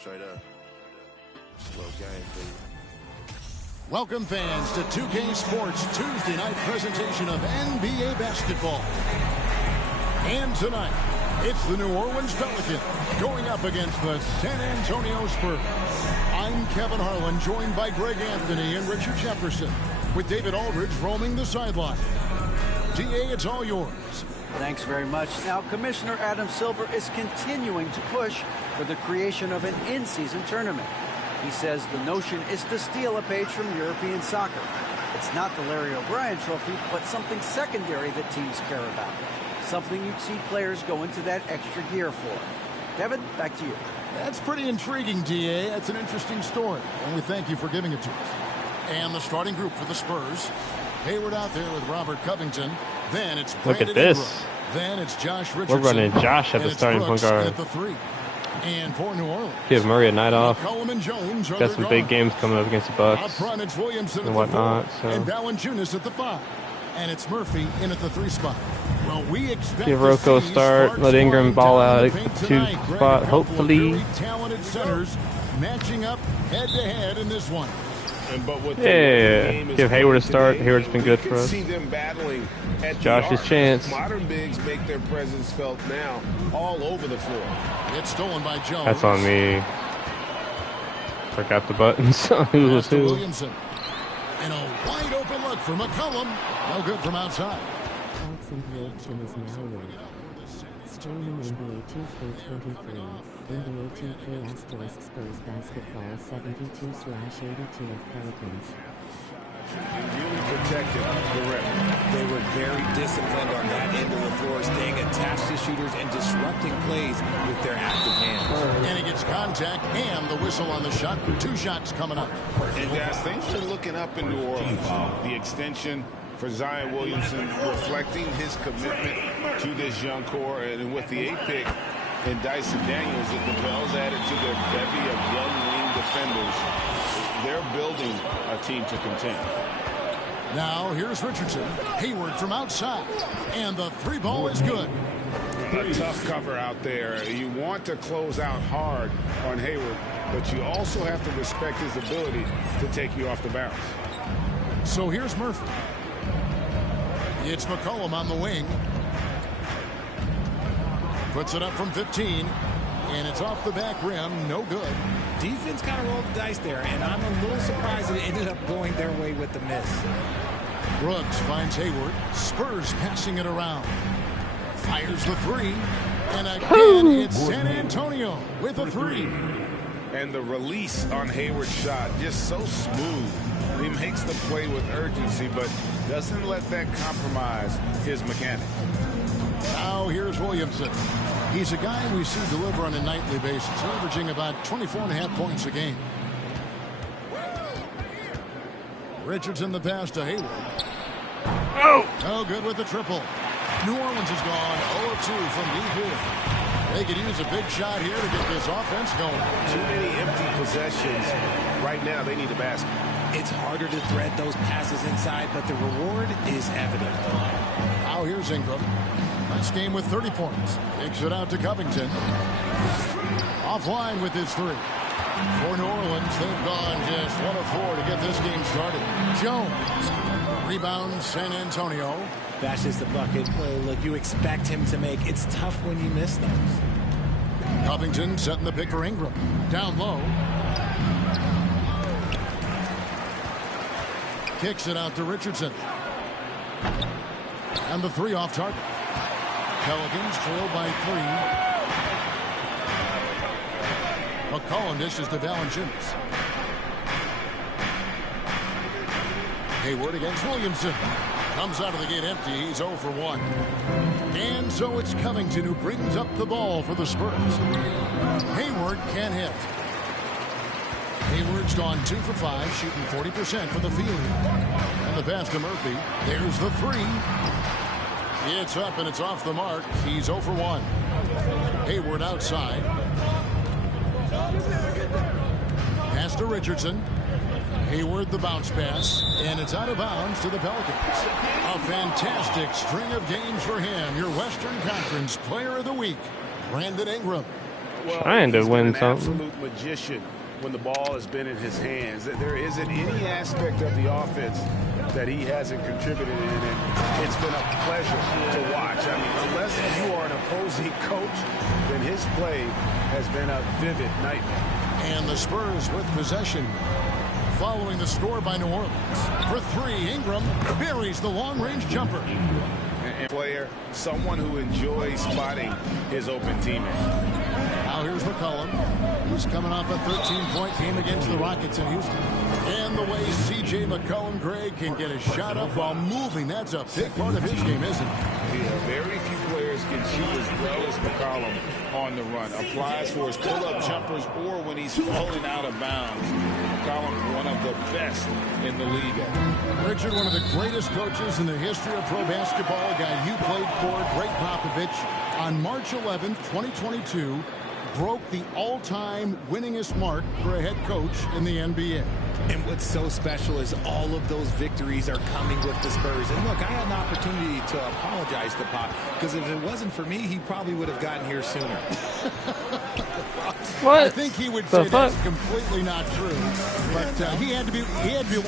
Straight up. Slow game, please. Welcome fans to 2K Sports Tuesday night presentation of NBA basketball. And tonight, it's the New Orleans Pelicans going up against the San Antonio Spurs. I'm Kevin Harlan, joined by Greg Anthony and Richard Jefferson, with David Aldridge roaming the sideline. DA, it's all yours. Thanks very much. Now, Commissioner Adam Silver is continuing to push for the creation of an in-season tournament. He says the notion is to steal a page from European soccer. It's not the Larry O'Brien trophy, but something secondary that teams care about. Something you'd see players go into that extra gear for. Kevin, back to you. That's pretty intriguing, DA. That's an interesting story, and we thank you for giving it to us. And the starting group for the Spurs. Hayward out there with Robert Covington. Then it's Brandon Look at this. Ingram. Then it's Josh Richardson. We're running Josh at the starting point guard. At the 3. And for New Orleans, give Murray a night off. Jones got some big games coming up against the Bucks up front, it's Williamson and whatnot. So. And Valanciunas at the 5. And it's Murphy in at the 3 spot. Well, we expect give Rocco a start. Let Ingram ball out at 2 spot. Hopefully. Talented centers matching up head to head in this one. Yeah, give Hayward a start. Hayward's been good for us. See them battling at Josh's chance. Modern bigs make their presence felt now all over the floor. It's stolen by Jones. That's on me. Forgot the buttons. Who was who? Williamson. And a wide open look for McCollum. No good from outside. Streaming NBA 2K23, NBA 2K Spurs basketball 72/82 of Pelicans. Really protected the rim. They were very disciplined on that end of the floor, staying attached to shooters and disrupting plays with their active hands. And he gets contact and the whistle on the shot. 2 shots coming up. And guys, things are looking up in New Orleans. The extension for Zion Williamson, reflecting his commitment to this young core, and with the 8th pick and Dyson Daniels, it propels added to their bevy of young wing defenders. They're building a team to contend. Now here's Richardson. Hayward from outside, and the 3 ball is good. A tough cover out there. You want to close out hard on Hayward, but you also have to respect his ability to take you off the bounce. So here's Murphy. It's McCollum on the wing. Puts it up from 15. And it's off the back rim. No good. Defense kind of rolled the dice there, and I'm a little surprised that it ended up going their way with the miss. Brooks finds Hayward. Spurs passing it around. Fires the 3. And again, it's San Antonio with a 3. And the release on Hayward's shot, just so smooth. He makes the play with urgency, but doesn't let that compromise his mechanics. Now here's Williamson. He's a guy we see deliver on a nightly basis, averaging about 24.5 points a game. Richardson the pass to Hayward. Oh! No good with the triple. New Orleans has gone 0-2 from deep here. They could use a big shot here to get this offense going. Too many empty possessions. Right now, they need a basket. It's harder to thread those passes inside, but the reward is evident. Now here's Ingram. Last game with 30 points. Takes it out to Covington. Offline with his 3. For New Orleans, they've gone just 1 of 4 to get this game started. Jones. Rebound San Antonio. Bashes the bucket. Look, you expect him to make. It's tough when you miss those. Covington setting the pick for Ingram. Down low. Kicks it out to Richardson. And the 3 off target. Pelicans trail by 3. McCollum dishes to Valanciunas. Hayward against Williamson. Comes out of the gate empty. He's 0 for 1. And so it's Covington who brings up the ball for the Spurs. Hayward can't hit. Hayward's gone 2 for 5, shooting 40% from the field. And the pass to Murphy. There's the 3. It's up and it's off the mark. He's 0 for 1. Hayward outside. Pass to Richardson. Hayward the bounce pass. And it's out of bounds to the Pelicans. A fantastic string of games for him. Your Western Conference Player of the Week, Brandon Ingram. Well, trying to he's win been an something. absolute magician when the ball has been in his hands. There isn't any aspect of the offense that he hasn't contributed in, and it's been a pleasure to watch. I mean, unless you are an opposing coach, then his play has been a vivid nightmare. And the Spurs with possession. Following the score by New Orleans. For three, Ingram buries the long-range jumper. And player, someone who enjoys spotting his open teammate. Now here's McCollum. He's coming off a 13-point game against the Rockets in Houston. And the way C.J. McCollum, Greg, can get a shot up while moving, that's a big part of his game, isn't it? Yeah, very few players can shoot as well as McCollum on the run. Applies for his pull-up jumpers or when he's falling out of bounds. McCollum, one of the best in the league at it. Richard, one of the greatest coaches in the history of pro basketball, a guy you played for, Greg Popovich, on March 11th, 2022, broke the all-time winningest mark for a head coach in the NBA. And what's so special is all of those victories are coming with the Spurs. And look, I had an opportunity to apologize to Pop, because if it wasn't for me, he probably would have gotten here sooner. What? I think he would say that's completely not true. But he had to be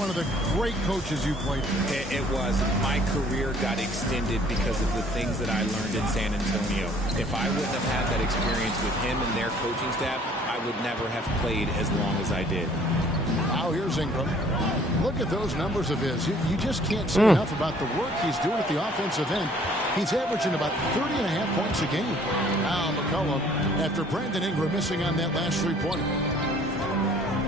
one of the great coaches you played with. It was. My career got extended because of the things that I learned in San Antonio. If I wouldn't have had that experience with him and their coaching staff, I would never have played as long as I did. Now here's Ingram. Look at those numbers of his. You just can't say enough about the work he's doing at the offensive end. He's averaging about 30.5 points a game. Now McCollum, after Brandon Ingram missing on that last three-pointer.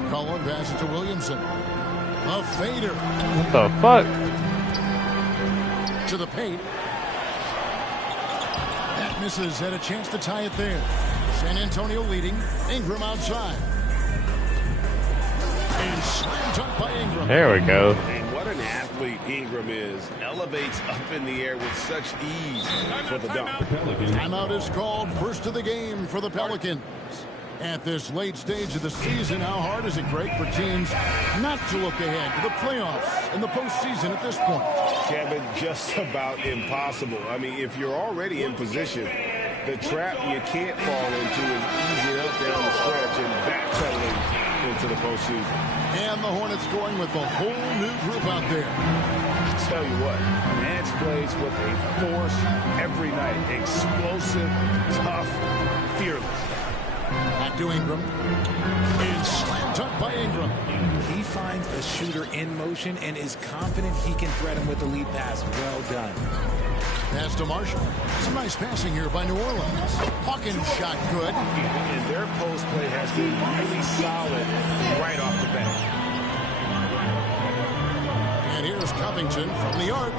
McCollum passes to Williamson. A fader. What the fuck? To the paint. That misses. Had a chance to tie it there. San Antonio leading. Ingram outside. And slam dunk by Ingram. There we go. And what an athlete Ingram is. Elevates up in the air with such ease for the dunk. Timeout is called. First of the game for the Pelicans. At this late stage of the season, how hard is it, Greg, for teams not to look ahead to the playoffs and the postseason at this point? Kevin, just about impossible. I mean, if you're already in position, the trap you can't fall into is easing up down the stretch and backpedaling into the postseason. And the Hornets going with a whole new group out there. I tell you what, Nance plays with a force every night. Explosive, tough, fearless. Back to Ingram. And slam dunk by Ingram. He finds a shooter in motion and is confident he can thread him with the lead pass. Well done. Pass to Marshall. Some nice passing here by New Orleans. Hawkins shot good. And their post play has been really solid right off the bat. And here's Covington from the arc.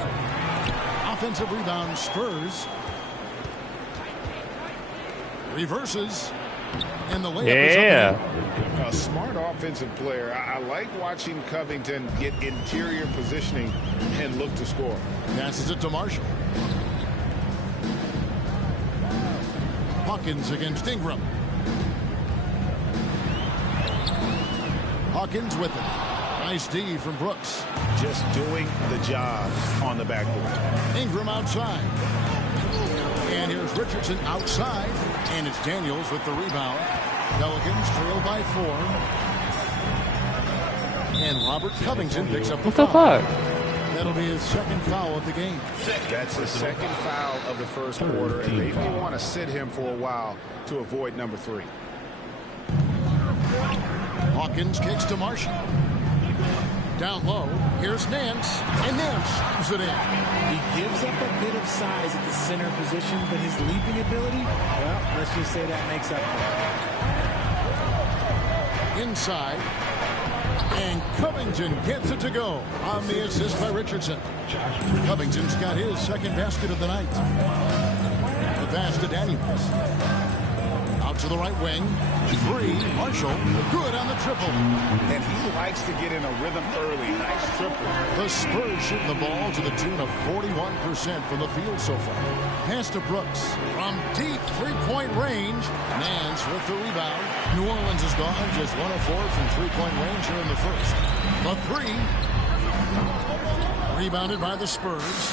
Offensive rebound, Spurs. Reverses. And the layup is up. A smart offensive player. I like watching Covington get interior positioning and look to score. Passes it to Marshall. Hawkins against Ingram. Hawkins with it. Nice D from Brooks. Just doing the job on the backboard. Ingram outside. And here's Richardson outside. And it's Daniels with the rebound. Pelicans trail by 4. And Robert Covington picks up the foul. What the fuck? That'll be his second foul of the game. That's his second foul of the first quarter, and they may want to sit him for a while to avoid number 3. Hawkins kicks to Marshall. Down low, here's Nance, and Nance slams it in. He gives up a bit of size at the center position, but his leaping ability, well, let's just say that makes up for it. Inside, and Covington gets it to go on the assist by Richardson. Covington's got his second basket of the night. The pass to Daniels. Out to the right wing. 3. Marshall. Good on the triple. And he likes to get in a rhythm early. Nice triple. The Spurs shooting the ball to the tune of 41% from the field so far. Pass to Brooks. From deep three-point range. Nance with the rebound. New Orleans is gone. Just 1 of 4 from three-point range here in the first. The 3. Rebounded by the Spurs.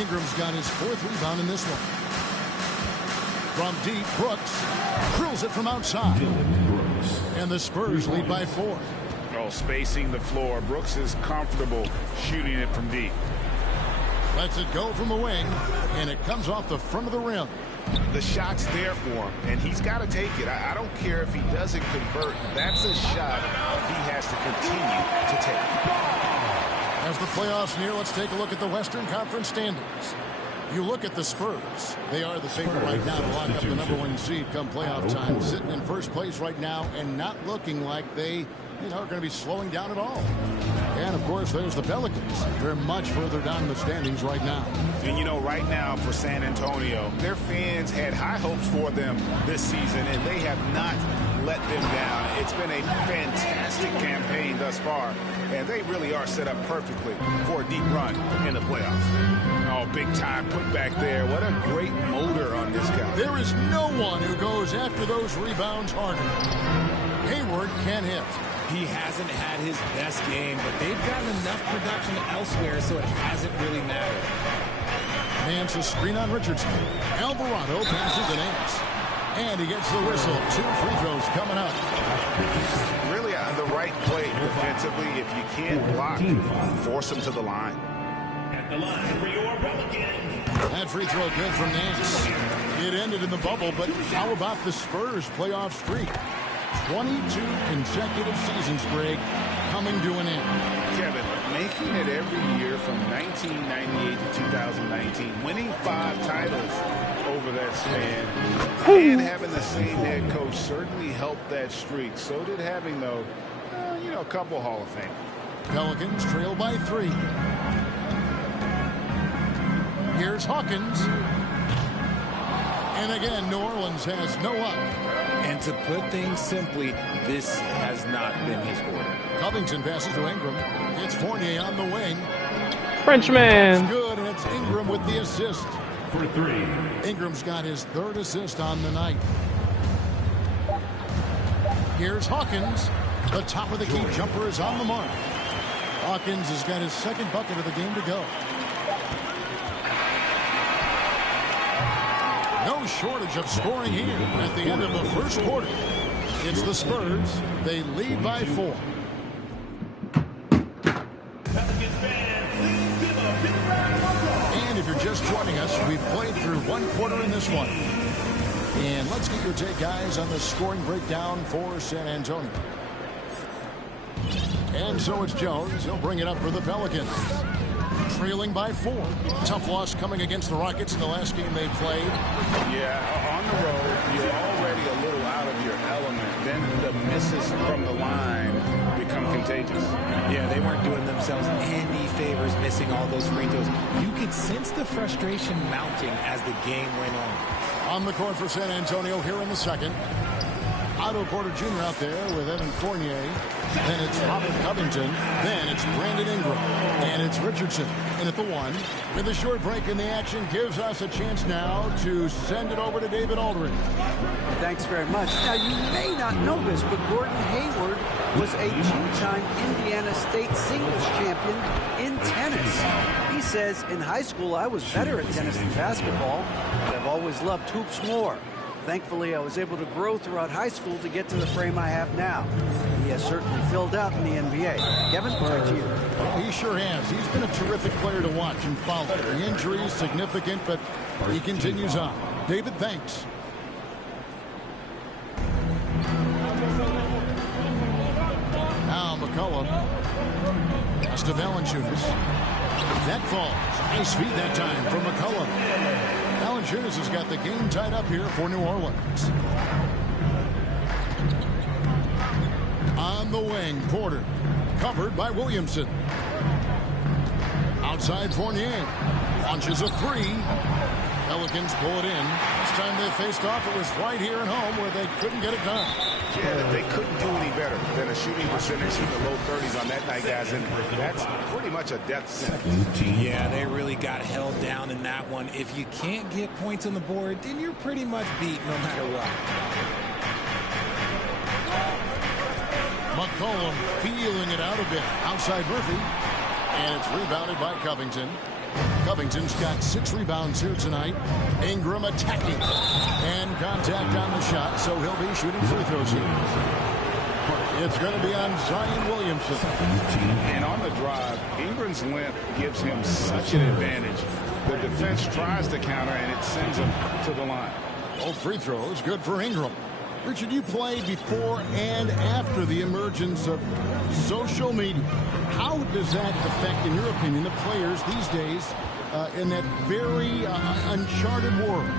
Ingram's got his 4th rebound in this one. From deep, Brooks. Drills it from outside. And the Spurs lead by 4. Oh, spacing the floor. Brooks is comfortable shooting it from deep. Lets it go from the wing, and it comes off the front of the rim. The shot's there for him, and he's got to take it. I don't care if he doesn't convert. That's a shot he has to continue to take. As the playoffs near, let's take a look at the Western Conference standings. You look at the Spurs. They are the favorite right now to lock up the #1 seed come playoff time. Sitting in first place right now and not looking like they are going to be slowing down at all. And, of course, there's the Pelicans. They're much further down in the standings right now. And, right now for San Antonio, their fans had high hopes for them this season, and they have not let them down. It's been a fantastic campaign thus far, and they really are set up perfectly for a deep run in the playoffs. Oh, big time put back there. What a great motor on this guy. There is no one who goes after those rebounds harder. Hayward can't hit. He hasn't had his best game, but they've gotten enough production elsewhere, so it hasn't really mattered. Nance a screen on Richardson. Alvarado passes to Nance. And he gets the whistle. 2 free throws coming up. Really the right play defensively. If you can't block, force him to the line. At the line for your Pelicans. That free throw good from Nance. It ended in the bubble, but how about the Spurs playoff streak? 22 consecutive seasons, Greg, coming to an end. Kevin, making it every year from 1998 to 2019, winning 5 titles over that span, and having the same head coach certainly helped that streak. So did having, though, a couple Hall of Fame. Pelicans trail by 3. Here's Hawkins. And again, New Orleans has no luck. And to put things simply, this has not been his quarter. Covington passes to Ingram. It's Fournier on the wing. Frenchman. That's good, and it's Ingram with the assist. For 3. Ingram's got his 3rd assist on the night. Here's Hawkins. The top of the key jumper is on the mark. Hawkins has got his 2nd bucket of the game to go. No shortage of scoring here at the end of the first quarter. It's the Spurs. They lead by 4. And if you're just joining us, we've played through 1 quarter in this one. And let's get your take, guys, on the scoring breakdown for San Antonio. And so it's Jones. He'll bring it up for the Pelicans. Trailing by 4. Tough loss coming against the Rockets in the last game they played. Yeah, on the road, you're already a little out of your element. Then the misses from the line become contagious. Yeah, they weren't doing themselves any favors missing all those free throws. You could sense the frustration mounting as the game went on. On the court for San Antonio here in the second. Otto Porter Jr. out there with Evan Fournier. Then it's Robert Covington. Then it's Brandon Ingram. And it's Richardson. And at the 1. With a short break in the action gives us a chance now to send it over to David Aldridge. Thanks very much. Now, you may not know this, but Gordon Hayward was a 2-time Indiana State singles champion in tennis. He says, in high school, I was better at tennis than basketball, but I've always loved hoops more. Thankfully, I was able to grow throughout high school to get to the frame I have now. He has certainly filled out in the NBA. Kevin, back to you. Well, he sure has. He's been a terrific player to watch and follow. The injury is significant, but he continues on. David, thanks. Now McCollum. Pass to Valanciunas. That falls. Nice feed that time from McCollum. Valanciunas has got the game tied up here for New Orleans. On the wing, Porter. Covered by Williamson. Outside Fournier. Launches a 3. Pelicans pull it in. Last time they faced off, it was right here at home where they couldn't get it done. Yeah, they couldn't do any better than a shooting percentage in the low 30s on that night, guys, and that's pretty much a death sentence. Yeah, they really got held down in that one. If you can't get points on the board, then you're pretty much beat no matter what. McCollum feeling it out a bit. Outside Murphy. And it's rebounded by Covington. Covington's got 6 rebounds here tonight. Ingram attacking. And contact on the shot, so he'll be shooting free throws here. It's going to be on Zion Williamson. And on the drive, Ingram's length gives him such an advantage. The defense tries to counter, and it sends him to the line. Both free throws good for Ingram. Richard, you played before and after the emergence of social media. How does that affect, in your opinion, the players these days in that very uncharted world?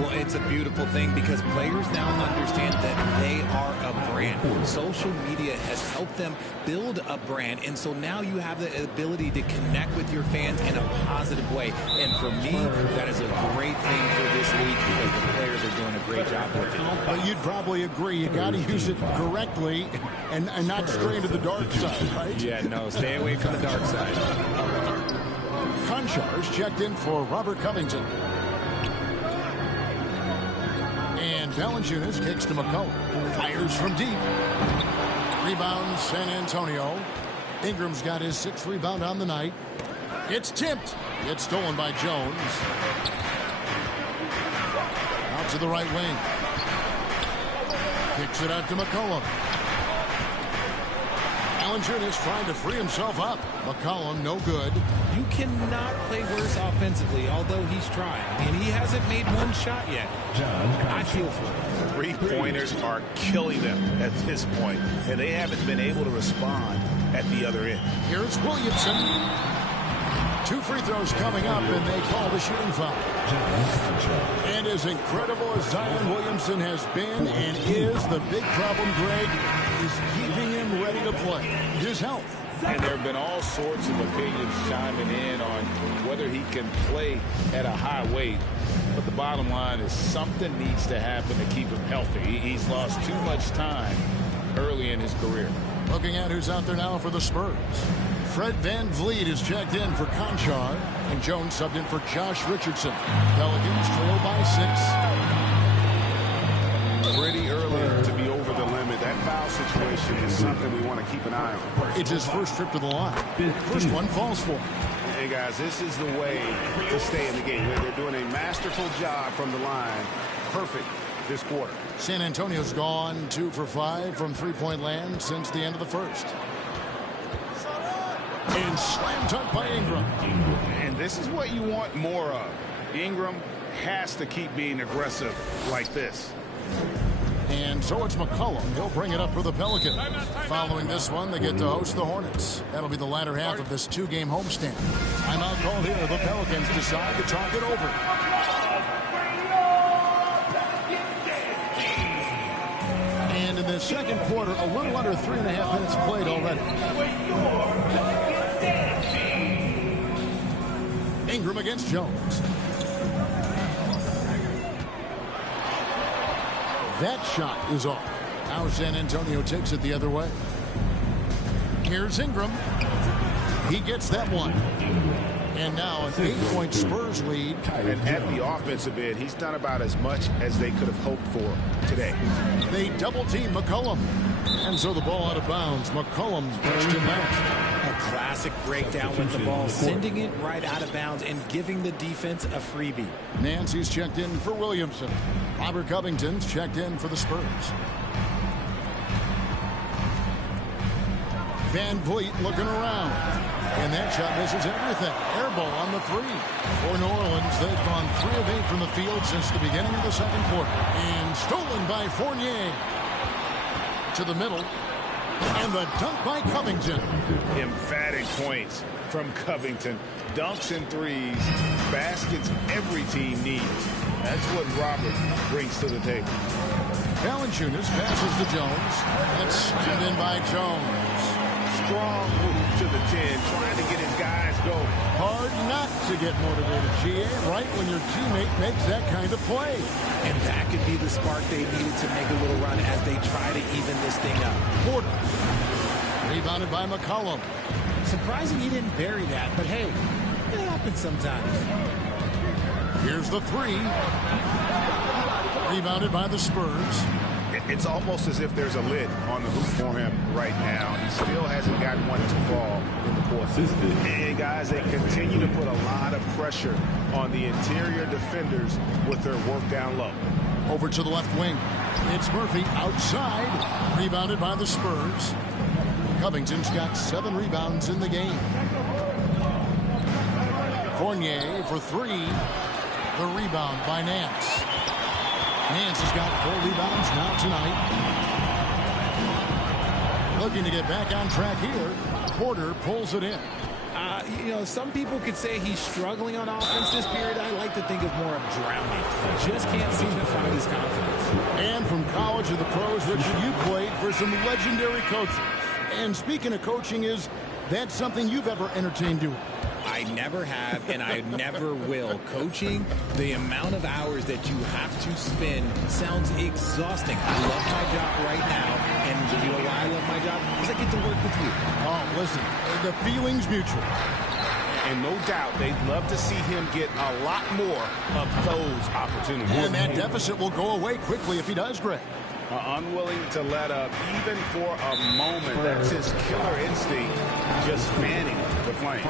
Well, it's a beautiful thing because players now understand that they are a brand. Social media has helped them build a brand, and so now you have the ability to connect with your fans in a positive way. And for me, that is a great thing for this league because the players are doing a great job with it. But you'd probably agree you got to use it correctly and not stray into the dark side, right? Yeah, no, stay away from the dark side. Conchar's checked in for Robert Covington. And Valanciunas kicks to McCollum. Fires from deep. Rebound San Antonio. Ingram's got his 6th rebound on the night. It's tipped. It's stolen by Jones. Out to the right wing. Kicks it out to McCollum. Valanciunas trying to free himself up. McCollum no good. You cannot play worse offensively, although he's trying. And he hasn't made one shot yet. I feel for him. 3-pointers are killing them at this point, and they haven't been able to respond at the other end. Here's Williamson. 2 free throws coming up, and they call the shooting foul. And as incredible as Zion Williamson has been and is, the big problem, Greg, is keeping him ready to play. His health. And there have been all sorts of opinions chiming in on whether he can play at a high weight. But the bottom line is something needs to happen to keep him healthy. He's lost too much time early in his career. Looking at who's out there now for the Spurs. Fred VanVleet is checked in for Conchar. And Jones subbed in for Josh Richardson. Pelicans trail by 6. Pretty early to be over the limit. That foul situation is something we want to keep an eye on. It's his first trip to the line. First one falls for him. Hey, guys, this is the way to stay in the game. They're doing a masterful job from the line. Perfect this quarter. San Antonio's gone 2 for 5 from three-point land since the end of the first. And slam dunk by Ingram. And this is what you want more of. Ingram has to keep being aggressive like this. And so it's McCollum. He'll bring it up for the Pelicans. Following this one, they get to host the Hornets. That'll be the latter half of this 2-game homestand. Timeout called here. The Pelicans decide to talk it over. And in the second quarter, a little under 3.5 minutes played already. Ingram against Jones. That shot is off. Now San Antonio takes it the other way. Here's Ingram. He gets that one. And now an 8-point Spurs lead. And at the offensive end, he's done about as much as they could have hoped for today. They double-team McCollum. And so the ball out of bounds. McCollum's pushed him back. A classic breakdown with the ball, sending it right out of bounds and giving the defense a freebie. Nancy's checked in for Williamson. Robert Covington's checked in for the Spurs. VanVleet looking around. And that shot misses everything. Air ball on the 3. For New Orleans, they've gone 3 of 8 from the field since the beginning of the second quarter. And stolen by Fournier. To the middle. And the dunk by Covington. Emphatic points from Covington. Dunks and threes. Baskets every team needs. That's what Robert brings to the table. Valanciunas passes to Jones. And it's slammed in by Jones. Strong move to the 10, trying to get his guys going. Hard not to get motivated, GA, right when your teammate makes that kind of play. And that could be the spark they needed to make a little run as they try to even this thing up. Porter. Rebounded by McCollum. Surprising he didn't bury that, but hey, it happens sometimes. Here's the 3. Rebounded by the Spurs. It's almost as if there's a lid on the hoop for him right now. He still hasn't gotten one to fall in the fourth. And guys, they continue to put a lot of pressure on the interior defenders with their work down low. Over to the left wing. It's Murphy outside. Rebounded by the Spurs. Covington's got 7 rebounds in the game. Fournier for 3. The rebound by Nance. Nance has got 4 rebounds now tonight. Looking to get back on track here. Porter pulls it in. You know, some people could say he's struggling on offense this period. I like to think of more of drowning. He just can't seem to find his confidence. And from college to the pros, Richard, you played for some legendary coaches. And speaking of coaching, is that something you've ever entertained doing? I never have, and I never will. Coaching, the amount of hours that you have to spend sounds exhausting. I love my job right now, and you know why I love my job? Because I get to work with you. Oh, listen, the feeling's mutual. And no doubt they'd love to see him get a lot more of those opportunities. And that deficit will go away quickly if he does, Greg. Unwilling to let up even for a moment. That's his killer instinct, just fanning the flame.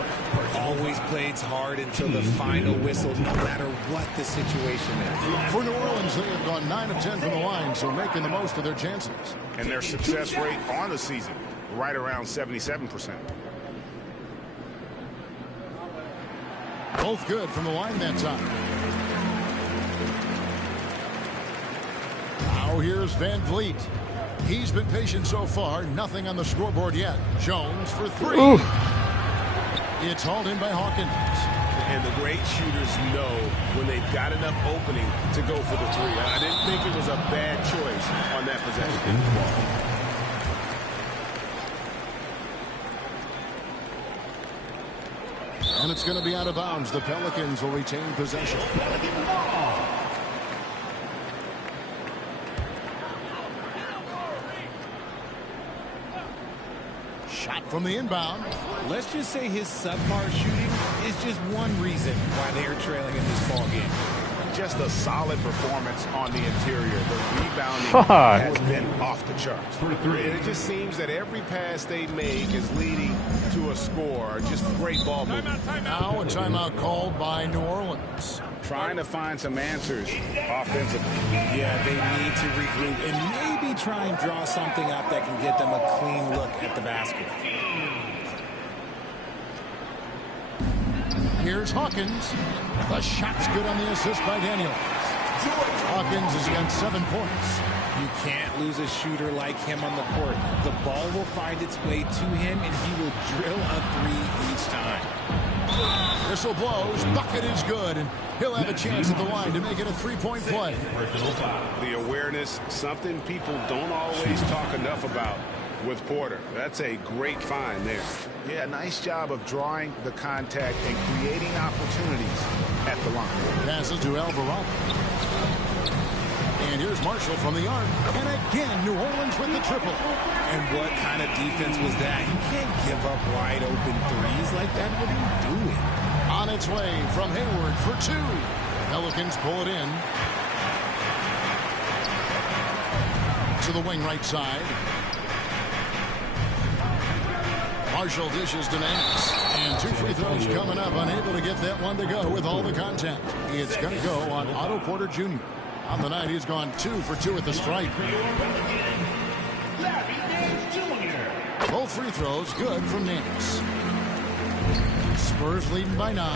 Always plays hard until the final whistle, no matter what the situation is. For New Orleans, they have gone 9 of 10 from the line, so making the most of their chances. And their success rate on the season, right around 77%. Both good from the line that time. Now here's Van Vliet. He's been patient so far. Nothing on the scoreboard yet. Jones for 3. Ooh. It's hauled in by Hawkins. And the great shooters know when they've got enough opening to go for the 3. I didn't think it was a bad choice on that possession. And it's going to be out of bounds. The Pelicans will retain possession. Shot from the inbound. Let's just say his subpar shooting is just one reason why they are trailing in this ball game. Just a solid performance on the interior. The rebounding Fuck. has been off the charts. And it just seems that every pass they make is leading to a score. Just great ball movement. Now a timeout called by New Orleans. Trying to find some answers offensively. Yeah, they need to regroup and maybe try and draw something up that can get them a clean look at the basket. Here's Hawkins. The shot's good on the assist by Daniels. Hawkins has got 7 points. You can't lose a shooter like him on the court. The ball will find its way to him, and he will drill a 3 each time. Whistle blows. Bucket is good, and he'll have a chance at the line to make it a 3-point play. The awareness, something people don't always talk enough about with Porter. That's a great find there. Yeah, nice job of drawing the contact and creating opportunities at the line. Passes to Alvarado. And here's Marshall from the arc. And again, New Orleans with the triple. And what kind of defense was that? You can't give up wide open threes like that. What are you doing? On its way from Hayward for 2. Pelicans pull it in. To the wing right side. Marshall dishes to Nance. And 2 free throws coming up. Unable to get that one to go with all the contact. It's going to go on Otto Porter Jr. On the night, he's gone 2 for 2 at the stripe. Both free throws good from Nance. Spurs leading by 9.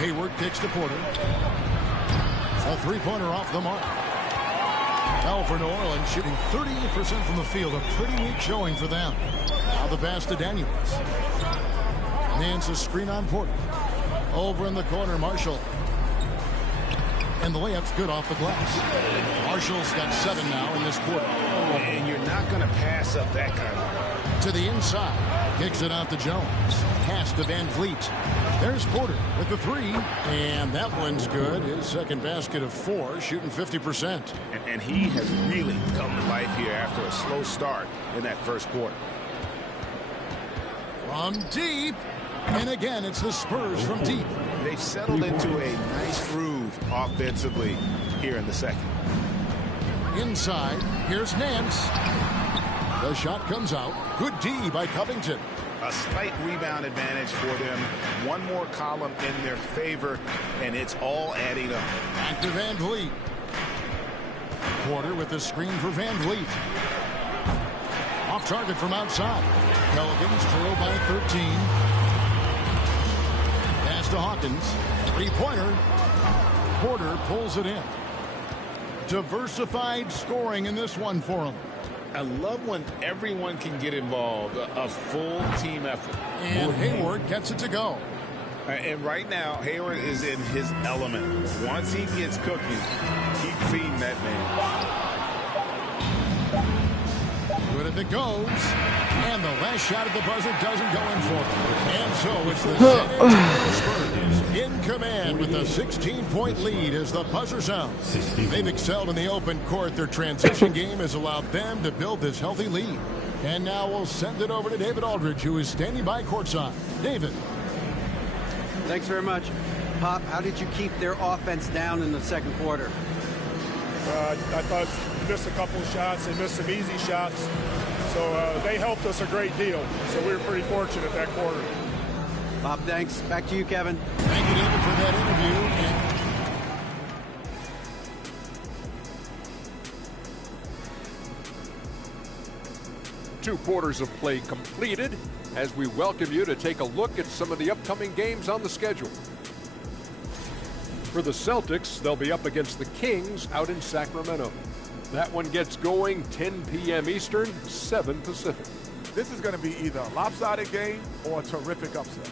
Hayward kicks to Porter. A 3-pointer off the mark. Now for New Orleans, shooting 38% from the field. A pretty weak showing for them. Now the pass to Daniels. Nance a screen on Porter. Over in the corner, Marshall. And the layup's good off the glass. Marshall's got 7 now in this quarter. And you're not going to pass up that kind of. To the inside. Kicks it out to Jones. Pass to Van Vliet. There's Porter with the 3. And that one's good. His second basket of 4, shooting 50%. And he has really come to life here after a slow start in that first quarter. From deep. And again, it's the Spurs from deep. They've settled into a nice groove offensively. here in the second. Inside, here's Nance. The shot comes out. Good D by Covington. A slight rebound advantage for them. One more column in their favor, and it's all adding up. Back to Van Vliet. Porter with the screen for Van Vliet. Off target from outside. Pelicans trail by 13. Pass to Hawkins. Three-pointer. Porter pulls it in. Diversified scoring in this one for him. I love when everyone can get involved, a full team effort. And Hayward gets it to go. And right now, Hayward is in his element. Once he gets cooking, keep feeding that man. Good if it goes. And the last shot at the buzzer doesn't go in for him. And so it's the San Antonio Spurs in command with a 16-point lead as the buzzer sounds. They've excelled in the open court. Their transition game has allowed them to build this healthy lead. And now we'll send it over to David Aldridge, who is standing by courtside. David. Thanks very much. Pop, how did you keep their offense down in the second quarter? I thought they missed a couple of shots. They missed some easy shots. So they helped us a great deal. So we were pretty fortunate that quarter. Bob, thanks. Back to you, Kevin. Thank you, David, for that interview. Two quarters of play completed as we welcome you to take a look at some of the upcoming games on the schedule. For the Celtics, they'll be up against the Kings out in Sacramento. That one gets going 10 p.m. Eastern, 7 Pacific. This is going to be either a lopsided game or a terrific upset.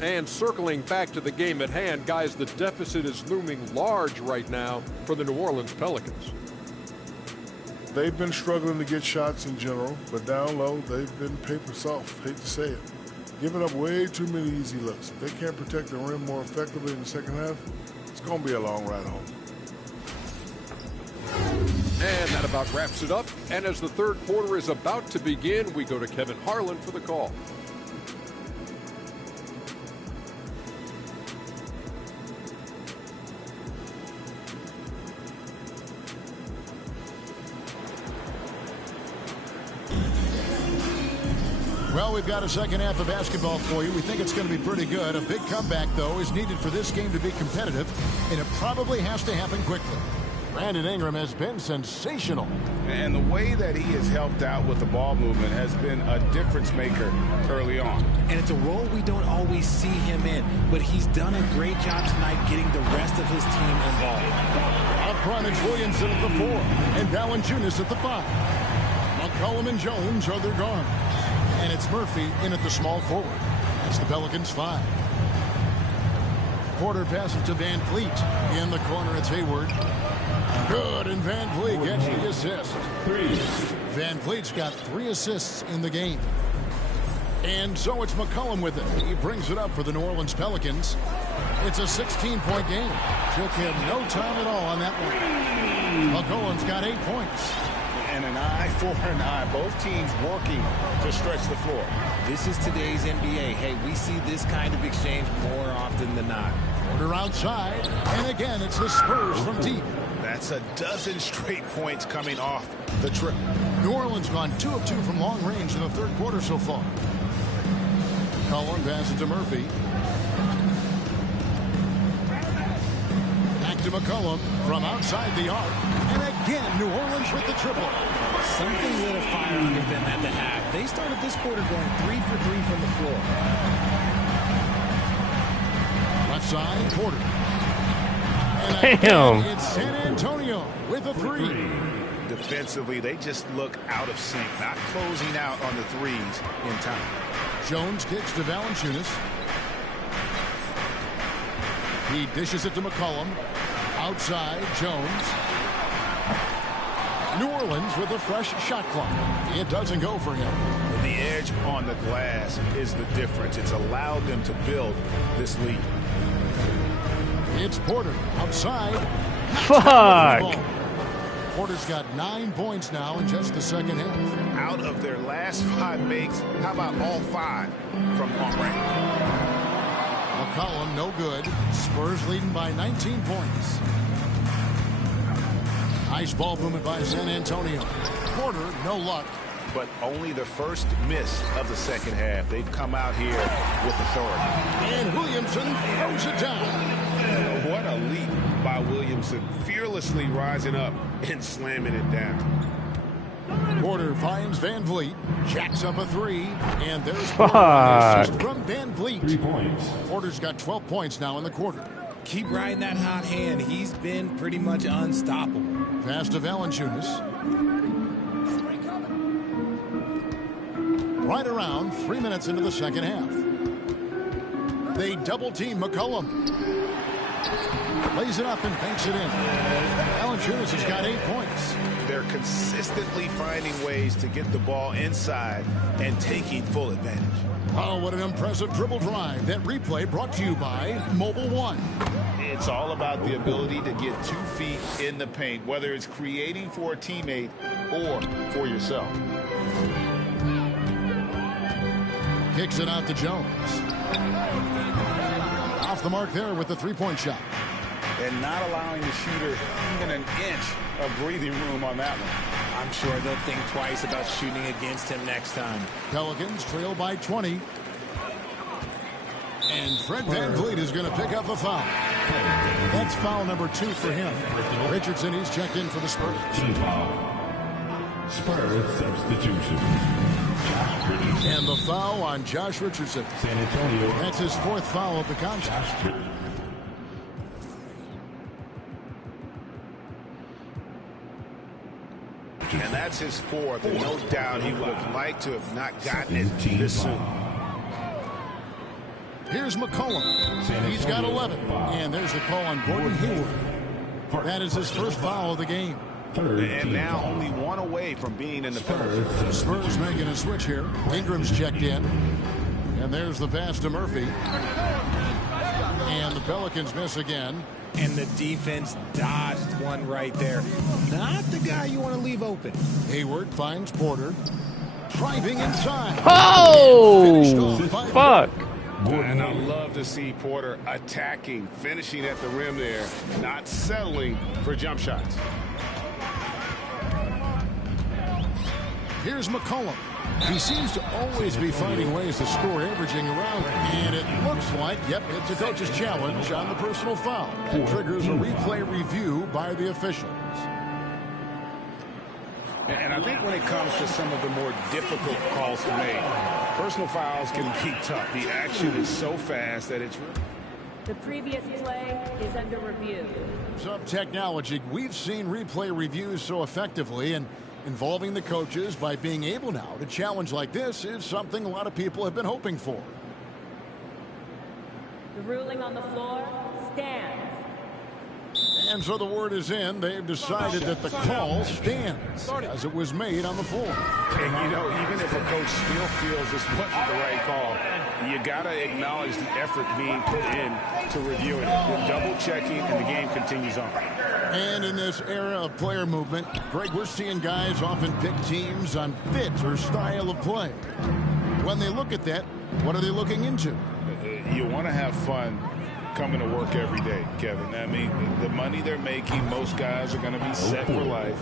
And circling back to the game at hand, guys, the deficit is looming large right now for the New Orleans Pelicans. They've been struggling to get shots in general, but down low, they've been paper soft. Hate to say it. Giving up way too many easy looks. If they can't protect the rim more effectively in the second half, it's going to be a long ride home. And that about wraps it up. And as the third quarter is about to begin, we go to Kevin Harlan for the call. Well, we've got a second half of basketball for you. We think it's going to be pretty good. A big comeback, though, is needed for this game to be competitive, and it probably has to happen quickly. Brandon Ingram has been sensational. And the way that he has helped out with the ball movement has been a difference maker early on. And it's a role we don't always see him in, but he's done a great job tonight getting the rest of his team involved. Up front, it's Williamson at the 4, and Valanciunas at the 5. McCollum and Jones are their guards. And it's Murphy in at the small forward. That's the Pelicans 5. Porter passes to Van Vliet. In the corner, it's Hayward. Good, and Van Vliet gets the assist. Van Vliet's got 3 assists in the game. And so it's McCollum with it. He brings it up for the New Orleans Pelicans. It's a 16-point game. Took him no time at all on that one. McCollum's got 8 points. And an eye for an eye. Both teams working to stretch the floor. This is today's NBA. Hey, we see this kind of exchange more often than not. Porter outside, and again, it's the Spurs from deep. That's a dozen straight points coming off the trip. New Orleans gone 2 of 2 from long range in the third quarter so far. Cullen passes to Murphy. Back to McCollum from outside the arc. And again, New Orleans with the triple. Something lit a fire under them at the half. They started this quarter going 3 for 3 from the floor. Left side, Porter. Damn. And it's San Antonio with a 3. Defensively, they just look out of sync, not closing out on the threes in time. Jones kicks to Valanciunas. He dishes it to McCollum. Outside, Jones. New Orleans with a fresh shot clock. It doesn't go for him. The edge on the glass is the difference. It's allowed them to build this lead. It's Porter outside. Fuck. Porter's got 9 points now in just the second half. Out of their last 5 makes, how about all 5 from long range? McCollum, no good. Spurs leading by 19 points. Nice ball movement by San Antonio. Porter, no luck. But only the first miss of the second half. They've come out here with authority. And Williamson throws it down. What a leap by Williamson, fearlessly rising up and slamming it down. Porter finds Van Vliet, jacks up a three, and there's Porter assist from Van Vliet. 3 points. Porter's got 12 points now in the quarter. Keep riding that hot hand. He's been pretty much unstoppable. Pass to Valanciunas. Right around 3 minutes into the second half. They double-team McCollum. Lays it up and banks it in. Valanciunas has got 8 points. They're consistently finding ways to get the ball inside and taking full advantage. Oh, what an impressive dribble drive. That replay brought to you by Mobile One. It's all about the ability to get 2 feet in the paint, whether it's creating for a teammate or for yourself. Kicks it out to Jones. Off the mark there with the three-point shot. And not allowing the shooter even an inch of breathing room on that one. I'm sure they'll think twice about shooting against him next time. Pelicans trail by 20. And Fred VanVleet is going to pick up a foul. That's foul number 2 for him. Richardson, he's checked in for the Spurs. Team foul. Spurs substitution. And the foul on Josh Richardson. San Antonio. That's his 4th foul of the contest. And that's his 4th, and no doubt he would have liked to have not gotten it this soon. Here's McCollum. He's got 11. And there's a call on Gordon Hayward. That is his 1st foul of the game. And now only 1 away from being in the penalty. Spurs making a switch here. Ingram's checked in. And there's the pass to Murphy. And the Pelicans miss again. And the defense dodged one right there. Not the guy you want to leave open. Hayward finds Porter. Driving inside. Oh, fuck. And I love to see Porter attacking, finishing at the rim there, not settling for jump shots. Here's McCollum. He seems to always be finding ways to score, averaging around. And it looks like, yep, it's a coach's challenge on the personal foul. That triggers a replay review by the officials. And I think when it comes to some of the more difficult calls to make, personal fouls can be tough. The action is so fast that it's... The previous play is under review. Some technology. We've seen replay reviews so effectively, and involving the coaches by being able now to challenge like this is something a lot of people have been hoping for. The ruling on the floor stands. And so the word is in. They've decided that the call stands as it was made on the floor. And, you know, even if a coach still feels this wasn't the right call, you got to acknowledge the effort being put in to reviewing it. We're double-checking, and the game continues on. And in this era of player movement, Greg, we're seeing guys often pick teams on fit or style of play. When they look at that, what are they looking into? You want to have fun coming to work every day, Kevin. I mean, the money they're making, most guys are going to be set for life.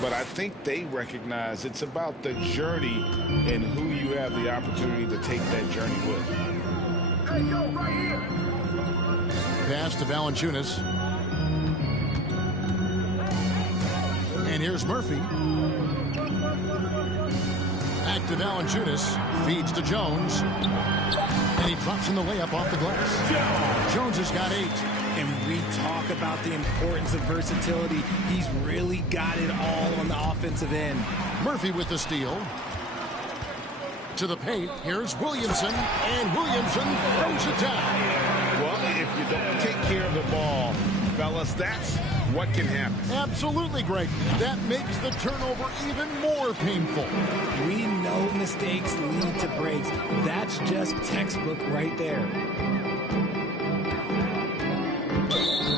But I think they recognize it's about the journey and who you have the opportunity to take that journey with. Pass to Valanciunas. And here's Murphy. Back to Valanciunas. Feeds to Jones. And he drops in the layup off the glass. Jones has got 8. And we talk about the importance of versatility. He's really got it all on the offensive end. Murphy with the steal. To the paint. Here's Williamson. And Williamson throws it down. Well, if you don't take care of the ball, fellas, that's what can happen. Absolutely, Greg. That makes the turnover even more painful. We know mistakes lead to breaks. That's just textbook right there.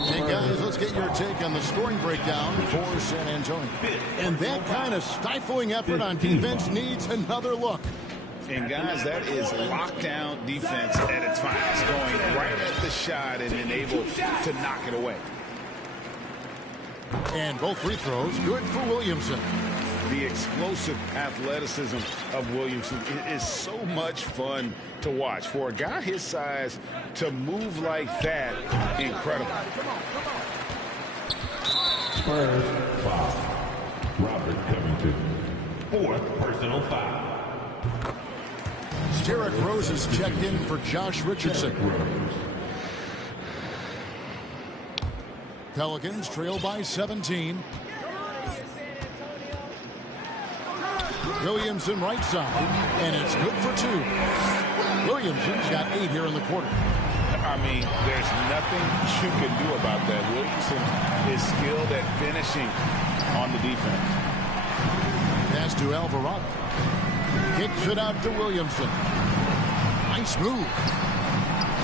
Hey, guys, let's get your take on the scoring breakdown for San Antonio. And that kind of stifling effort on defense needs another look. And guys, that is lockdown defense at its finest, going right at the shot and then able to knock it away. And both free throws good for Williamson. The explosive athleticism of Williamson is so much fun to watch. For a guy his size to move like that, incredible. Spurs foul. Robert Covington. 4th personal foul. Derrick Rose is checked in for Josh Richardson. Pelicans trail by 17. Williamson right side, and it's good for 2. Williamson's got 8 here in the quarter. I mean, there's nothing you can do about that. Williamson is skilled at finishing on the defense. Pass to Alvarado. Kicks it out to Williamson. Nice move.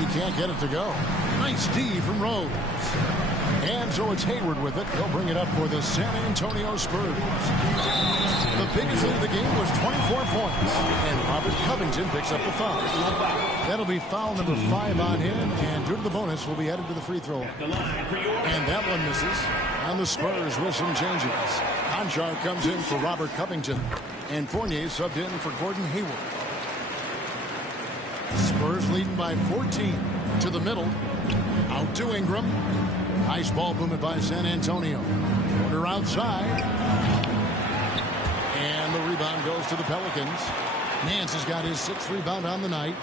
He can't get it to go. Nice D from Rose. And so it's Hayward with it. He'll bring it up for the San Antonio Spurs. The biggest lead of the game was 24 points. And Robert Covington picks up the foul. That'll be foul number 5 on him. And due to the bonus, will be headed to the free throw. And that one misses. And the Spurs with some changes. Conchar comes in for Robert Covington. And Fournier subbed in for Gordon Hayward. Spurs leading by 14. To the middle. Out to Ingram. Nice ball movement by San Antonio. Corner outside. And the rebound goes to the Pelicans. Nance has got his 6th rebound on the night.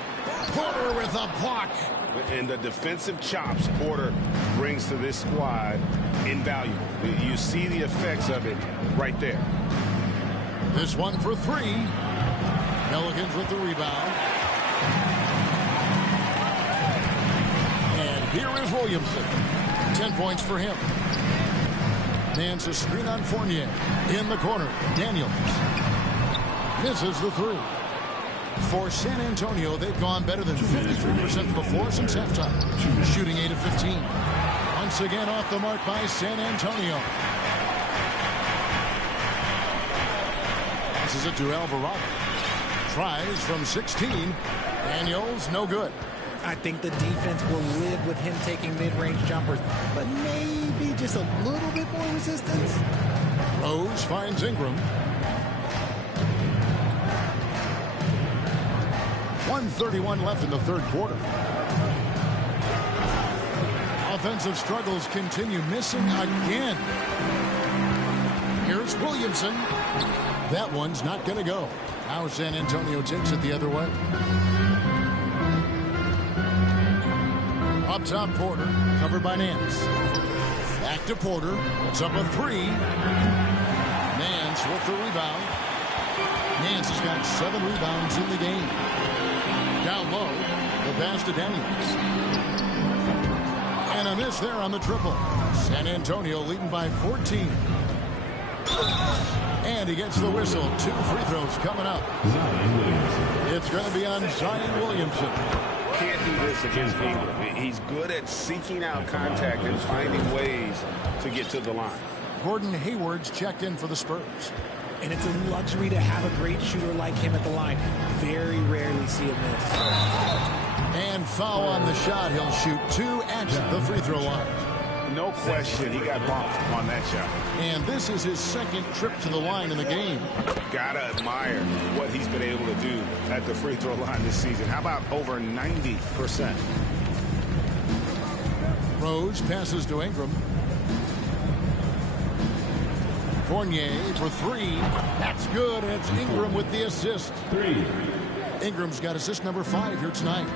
Porter with a block. And the defensive chops Porter brings to this squad invaluable. You see the effects of it right there. This one for 3. Pelicans with the rebound. And here is Williamson. 10 points for him. Nance a screen on Fournier. In the corner. Daniels. Misses the 3. For San Antonio, they've gone better than 53% from the floor since halftime. Shooting 8 of 15. Once again off the mark by San Antonio. This is it to Alvarado. Tries from 16. Daniels, no good. I think the defense will live with him taking mid-range jumpers, but maybe just a little bit more resistance. Rose finds Ingram. 1:31 left in the 3rd quarter. Offensive struggles continue, missing again. Here's Williamson. That one's not going to go. Now San Antonio takes it the other way. Up top, Porter, covered by Nance. Back to Porter. It's up a 3. Nance with the rebound. Nance has got 7 rebounds in the game. Down low, the pass to Daniels. And a miss there on the triple. San Antonio leading by 14. And he gets the whistle. 2 free throws coming up. It's going to be on Zion Williamson. Can't do this against Ingram. He's good at seeking out contact and finding ways to get to the line. Gordon Hayward's checked in for the Spurs. And it's a luxury to have a great shooter like him at the line. Very rarely see a miss. And foul on the shot. He'll shoot 2 at the free throw line. No question, he got bumped on that shot. And this is his 2nd trip to the line in the game. Gotta admire what he's been able to do at the free throw line this season. How about over 90%? Rose passes to Ingram. Fournier for 3. That's good, and it's Ingram with the assist. 3. Ingram's got assist number 5 here tonight.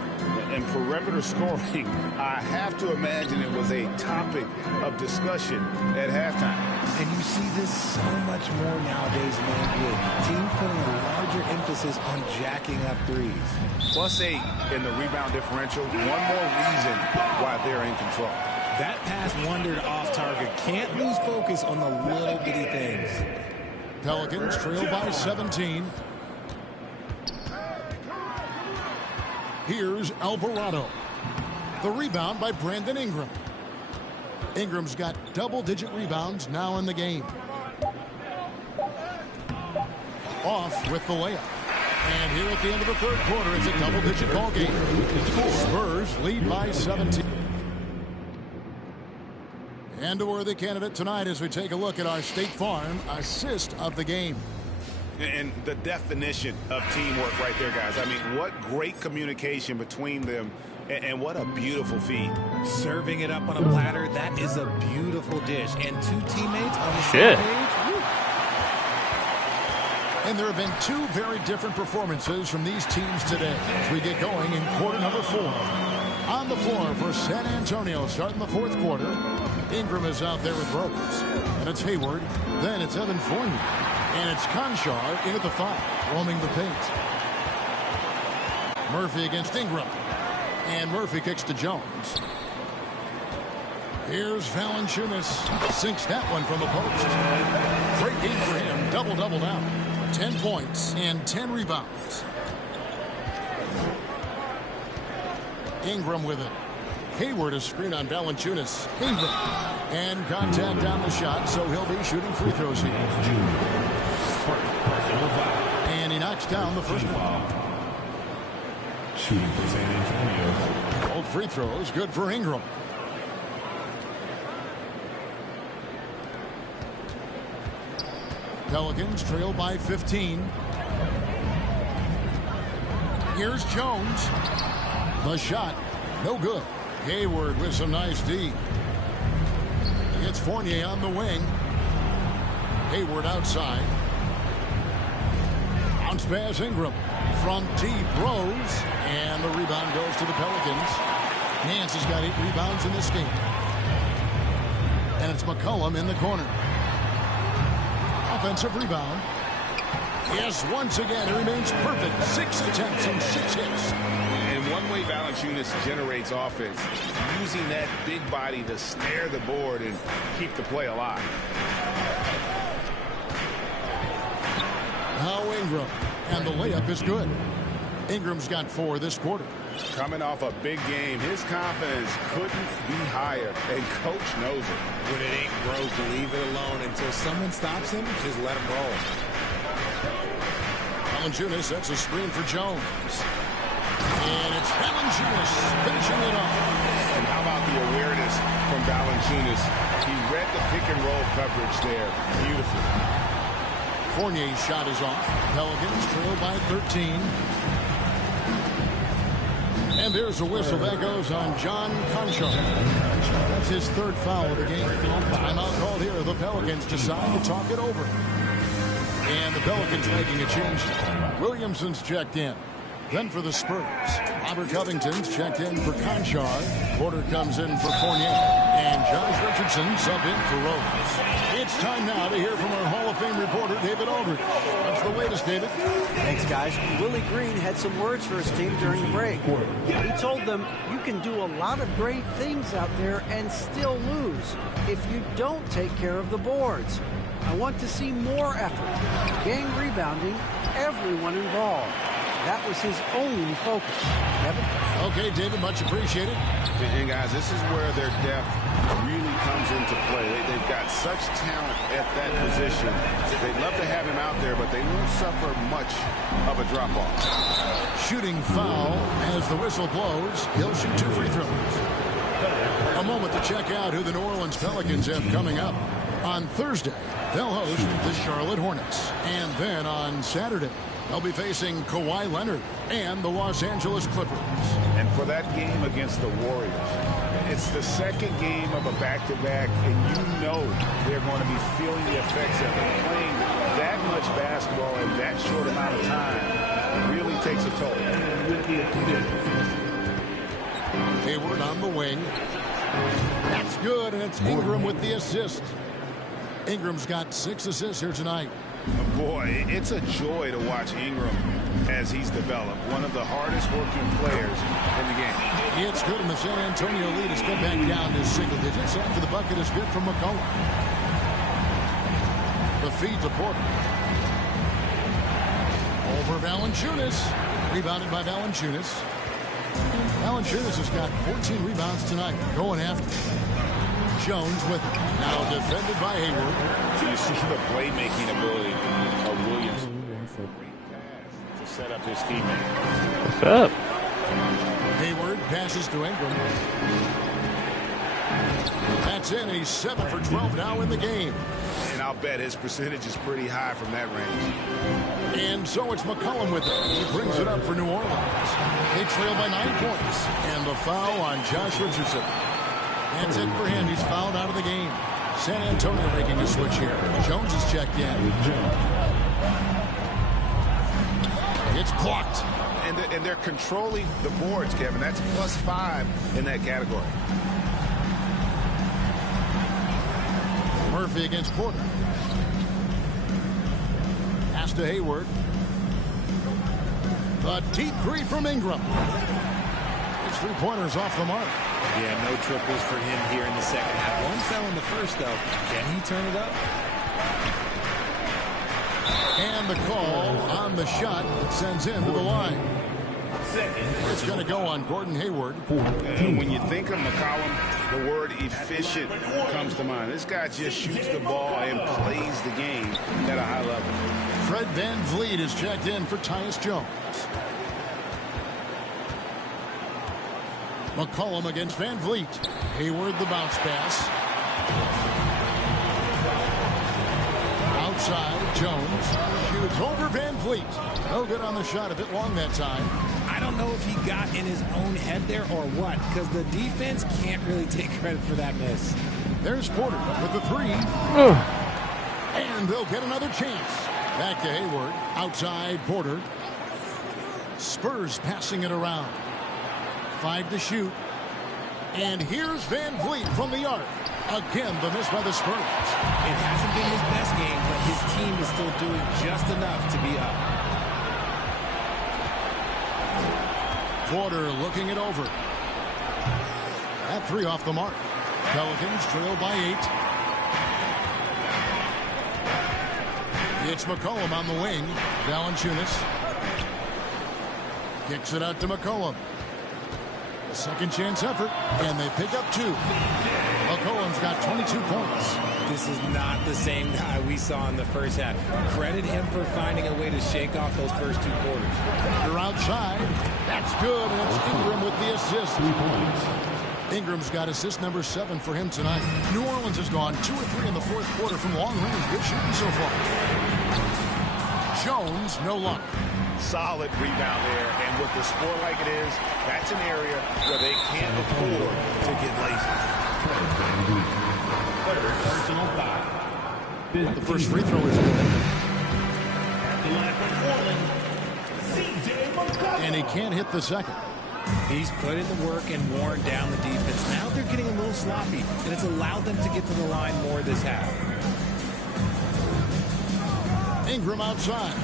And perimeter scoring, I have to imagine it was a topic of discussion at halftime. And you see this so much more nowadays, man. With teams putting a larger emphasis on jacking up threes. +8 in the rebound differential. One more reason why they're in control. That pass wandered off target. Can't lose focus on the little bitty things. Pelicans trail by 17. Here's Alvarado. The rebound by Brandon Ingram. Ingram's got double-digit rebounds now in the game. Off with the layup. And here at the end of the third quarter, it's a double-digit ball game. Spurs lead by 17. And a worthy candidate tonight as we take a look at our State Farm assist of the game. And the definition of teamwork right there, guys. I mean, what great communication between them, and what a beautiful feed. Serving it up on a platter, that is a beautiful dish. And two teammates on the same page. Woo. And there have been two very different performances from these teams today as we get going in quarter number 4. On the floor for San Antonio starting the fourth quarter. Ingram is out there with Rose. And it's Hayward. Then it's Evan Fournier. And it's Conchar in at the 5, roaming the paint. Murphy against Ingram. And Murphy kicks to Jones. Here's Valanciunas. Sinks that one from the post. Great game for him. Double-double now. 10 points and 10 rebounds. Ingram with it. Hayward is screen on Valanciunas. Ingram. And contact on the shot, so he'll be shooting free throws here. And he knocks down the first one. Shooting for San Antonio. Both free throws, good for Ingram. Pelicans trail by 15. Here's Jones. The shot, no good. Hayward with some nice D. He gets Fournier on the wing. Hayward outside. Bounce pass Ingram. From deep, Rose. And the rebound goes to the Pelicans. Nance has got 8 rebounds in this game. And it's McCollum in the corner. Offensive rebound. Yes, once again, it remains perfect. 6 attempts and 6 hits. And one way Valanciunas generates offense, using that big body to snare the board and keep the play alive. Now Ingram. And the layup is good. Ingram's got 4 this quarter. Coming off a big game, his confidence couldn't be higher, and coach knows it. When it ain't broke, leave it alone until someone stops him. Just let him roll. Valanciunas sets a screen for Jones. And it's Valanciunas finishing it off. And how about the awareness from Valanciunas? He read the pick and roll coverage there beautifully. Fournier's shot is off. Pelicans trail by 13. And there's a whistle that goes on John Conchar. That's his 3rd foul of the game. Timeout called here. The Pelicans decide to talk it over. And the Pelicans making a change. Williamson's checked in. Then for the Spurs, Robert Covington's checked in for Conchar. Porter comes in for Fournier. And Josh Richardson's up in for Rose. It's time now to hear from our Hall of Fame reporter, David Aldridge. What's the latest, David? Thanks, guys. Willie Green had some words for his team during the break. He told them, you can do a lot of great things out there and still lose if you don't take care of the boards. I want to see more effort, gang rebounding, everyone involved. That was his only focus. Kevin? Okay, David, much appreciated. And guys, this is where their depth really comes into play. They've got such talent at that position. They'd love to have him out there, but they won't suffer much of a drop-off. Shooting foul as the whistle blows. He'll shoot 2 free throws. A moment to check out who the New Orleans Pelicans have coming up. On Thursday, they'll host the Charlotte Hornets. And then on Saturday, they'll be facing Kawhi Leonard and the Los Angeles Clippers. And for that game against the Warriors, it's the second game of a back-to-back, and you know they're going to be feeling the effects of it. Playing that much basketball in that short amount of time really takes a toll. Hayward on the wing. That's good, and it's Ingram with the assist. Ingram's got 6 assists here tonight. Boy, it's a joy to watch Ingram as he's developed. One of the hardest working players in the game. It's good, and the San Antonio lead has come back down to single digits after the bucket is good from McCollum. The feed to Porter. Over Valanciunas. Rebounded by Valanciunas. Valanciunas has got 14 rebounds tonight. Going after Jones with it. Now defended by Hayward. You see the playmaking ability of Williams. set up his teammate. What's up? Hayward passes to Ingram. That's in. He's 7 for 12 now in the game. And I'll bet his percentage is pretty high from that range. And so it's McCollum with it. He brings it up for New Orleans. They trail by 9 points. And the foul on Josh Richardson. That's it for him. He's fouled out of the game. San Antonio making a switch here. Jones is checked in. It's blocked. And they're controlling the boards, Kevin. That's +5 in that category. Murphy against Porter. Pass to Hayward. The deep three from Ingram. His three-pointers off the mark. Yeah, no triples for him here in the second half. One fell in the first, though. Can he turn it up? And the call on the shot that sends him to the line. It's going to go on Gordon Hayward. And when you think of McCollum, the word efficient comes to mind. This guy just shoots the ball and plays the game at a high level. Fred VanVleet is checked in for Tyus Jones. McCollum against VanVleet. Hayward the bounce pass. Outside, Jones shoots over VanVleet. No good on the shot, a bit long that time. I don't know if he got in his own head there or what, because the defense can't really take credit for that miss. There's Porter with the three. And they'll get another chance. Back to Hayward. Outside, Porter. Spurs passing it around. 5 to shoot. And here's VanVleet from the arc. Again, the miss by the Spurs. It hasn't been his best game, but his team is still doing just enough to be up. Porter looking it over. That three off the mark. Pelicans trail by 8. It's McCollum on the wing. Valanciunas kicks it out to McCollum. A second chance effort, and they pick up 2. McCollum's got 22 points. This is not the same guy we saw in the first half. Credit him for finding a way to shake off those first 2 quarters. They're outside. That's good, and it's Ingram with the assist. Ingram's got assist number 7 for him tonight. New Orleans has gone 2 of 3 in the fourth quarter from long range. Good shooting so far. Jones, no luck. Solid rebound there, and with the score like it is, that's an area where they can't afford to get lazy. Personal foul. The first free throw is good. And he can't hit the second. He's put in the work and worn down the defense. Now they're getting a little sloppy, and it's allowed them to get to the line more this half. Ingram outside.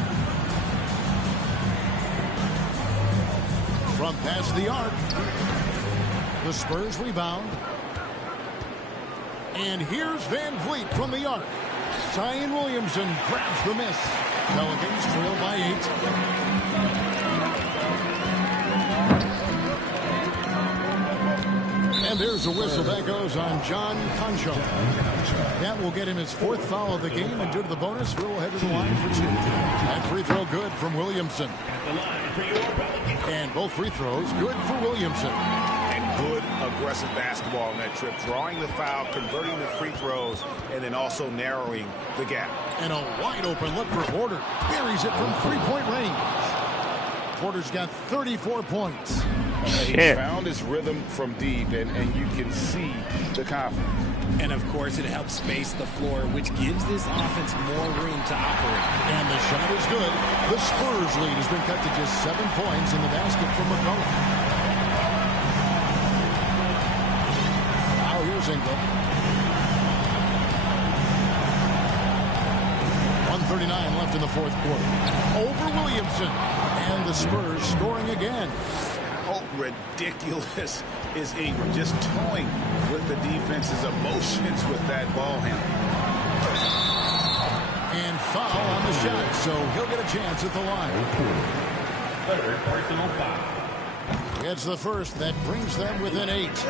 From past the arc. The Spurs rebound. And here's VanVleet from the arc. Zion Williamson grabs the miss. Pelicans trail by 8. And there's a whistle that goes on John Concho. That will get him his 4th foul of the game, and due to the bonus, we'll head to the line for 2. That free throw good from Williamson. And both free throws good for Williamson. And good aggressive basketball on that trip, drawing the foul, converting the free throws, and then also narrowing the gap. And a wide open look for Porter. Buries it from 3-point range. Porter's got 34 points. He found his rhythm from deep, and you can see the confidence. And, of course, it helps space the floor, which gives this offense more room to operate. And the shot is good. The Spurs lead has been cut to just 7 points in the basket from McCollum. Now here's Ingram. 1:39 left in the fourth quarter. Over Williamson. And the Spurs scoring again. How ridiculous is Ingram, just toying with the defense's emotions with that ball handle. And foul on the shot, so he'll get a chance at the line. Third personal foul. It's the first that brings them within 8.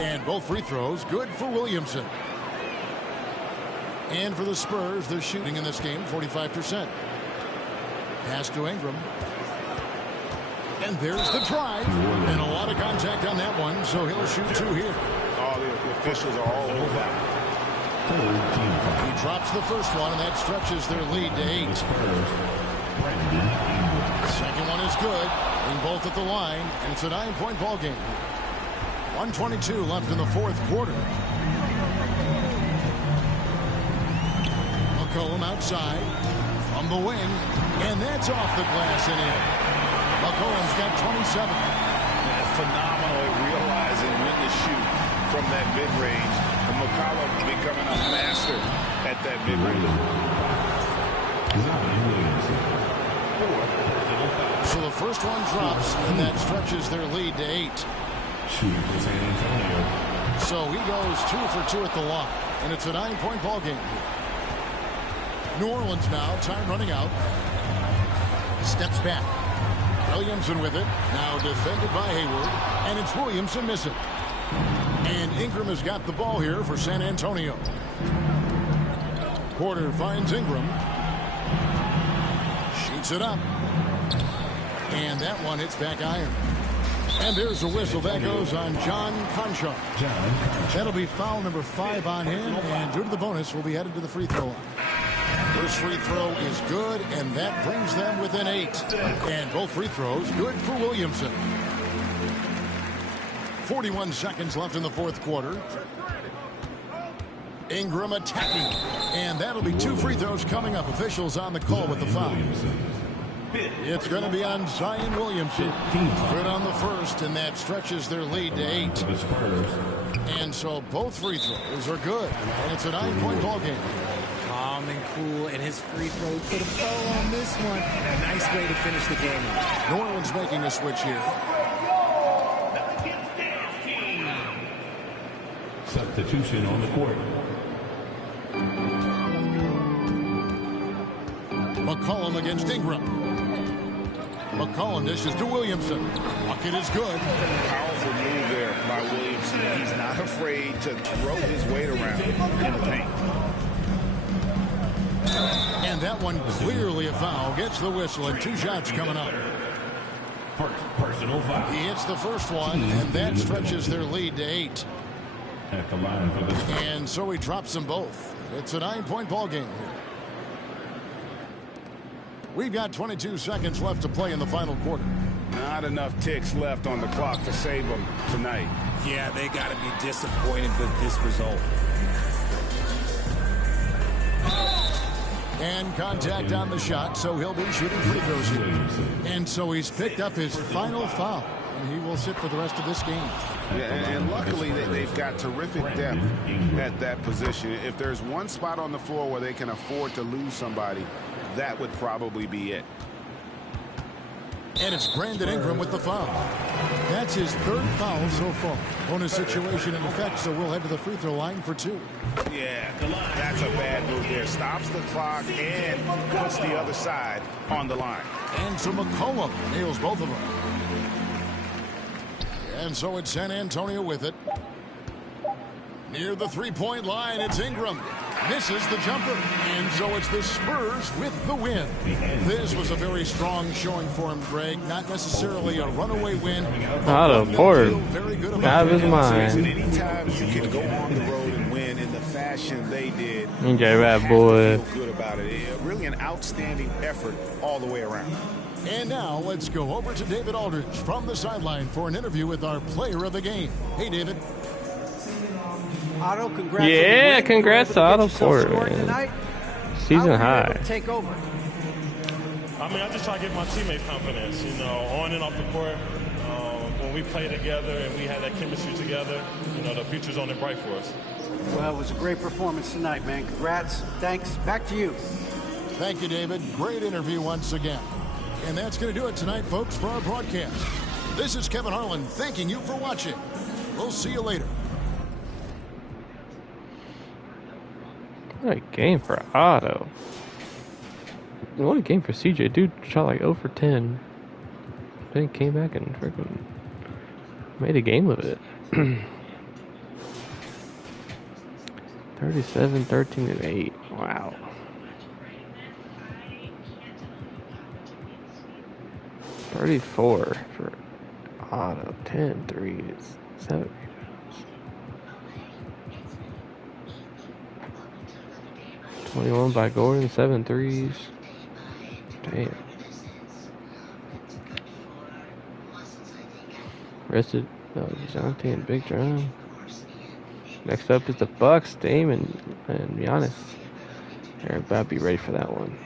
And both free throws good for Williamson. And for the Spurs, they're shooting in this game 45%. Pass to Ingram. And there's the drive. And a lot of contact on that one, so he'll shoot 2 here. All the officials are all over that. He drops the first one, and that stretches their lead to 8. The second one is good. In both at the line, and it's a 9-point ball game. 1:22 left in the 4th quarter. McCollum outside from the wing, and that's off the glass and in. McCollum's got 27. Phenomenal at realizing when to shoot from that mid-range. And McCollum becoming a master at that mid-range. So the first one drops, and that stretches their lead to 8. So he goes 2 for 2 at the line, and it's a 9-point ball game here. New Orleans now, time running out. Steps back. Williamson with it. Now defended by Hayward. And it's Williamson missing. And Ingram has got the ball here for San Antonio. Porter finds Ingram. Shoots it up. And that one hits back iron. And there's a whistle. That goes on John Conchar. That'll be foul number 5 on him. And due to the bonus, we'll be headed to the free throw line. First free throw is good, and that brings them within 8. And both free throws good for Williamson. 41 seconds left in the 4th quarter. Ingram attacking. And that'll be 2 free throws coming up. Officials on the call with the foul. It's going to be on Zion Williamson. Good on the first, and that stretches their lead to 8. And so both free throws are good. And it's a 9-point ball game. Calm and cool, and his free throw put a bow on this one. Nice way to finish the game. New Orleans making a switch here. Substitution on the court. McCollum against Ingram. McCollum dishes to Williamson. Bucket is good. Powerful move there by Williamson. He's not afraid to throw his weight around in the paint. And that one clearly a foul. Gets the whistle, and 2 shots coming up. Personal foul. He hits the first one, and that stretches their lead to 8. At the line for the And so he drops them both. It's a 9-point ball game here. We've got 22 seconds left to play in the final quarter. Not enough ticks left on the clock to save them tonight. Yeah, they got to be disappointed with this result. And contact on the shot, so he'll be shooting free throws here. And so he's picked up his final foul, and he will sit for the rest of this game. Yeah, and luckily they've got terrific depth at that position. If there's one spot on the floor where they can afford to lose somebody, that would probably be it. And it's Brandon Ingram with the foul. That's his 3rd foul so far. Bonus situation in effect, so we'll head to the free throw line for 2. Yeah, that's a bad move there. Stops the clock and puts the other side on the line. And so McCollum nails both of them. And so it's San Antonio with it. Near the 3-point line, it's Ingram. Misses the jumper. And so it's the Spurs with the win. This was a very strong showing for him, Greg. Not necessarily a runaway win. Otto Porter. Out of his mind. Anytime you can go on the road and win in the fashion they did, DJ Rat boy. feel good about it. Really an outstanding effort all the way around. And now let's go over to David Aldridge from the sideline for an interview with our player of the game. Hey, David. Otto, congrats. Yeah, congrats to Otto Porter, man. Season high. Take over. I mean, I just try to give my teammates confidence, you know, on and off the court. When we play together and we had that chemistry together, you know, the future's only bright for us. Well, it was a great performance tonight, man. Congrats. Thanks. Back to you. Thank you, David. Great interview once again. And that's going to do it tonight, folks, for our broadcast. This is Kevin Harlan thanking you for watching. We'll see you later. What a game for Otto. What a game for CJ. Dude shot like 0 for 10. Then came back and freaking made a game of it. 37, 13, and 8. Wow. 34 for Otto. 10 threes. 7 rebounds. .21 by Gordon. 7 threes. Damn. Rested DeJounte and Big John. Next up is the Bucks. Dame and Giannis. They're about to be ready for that one.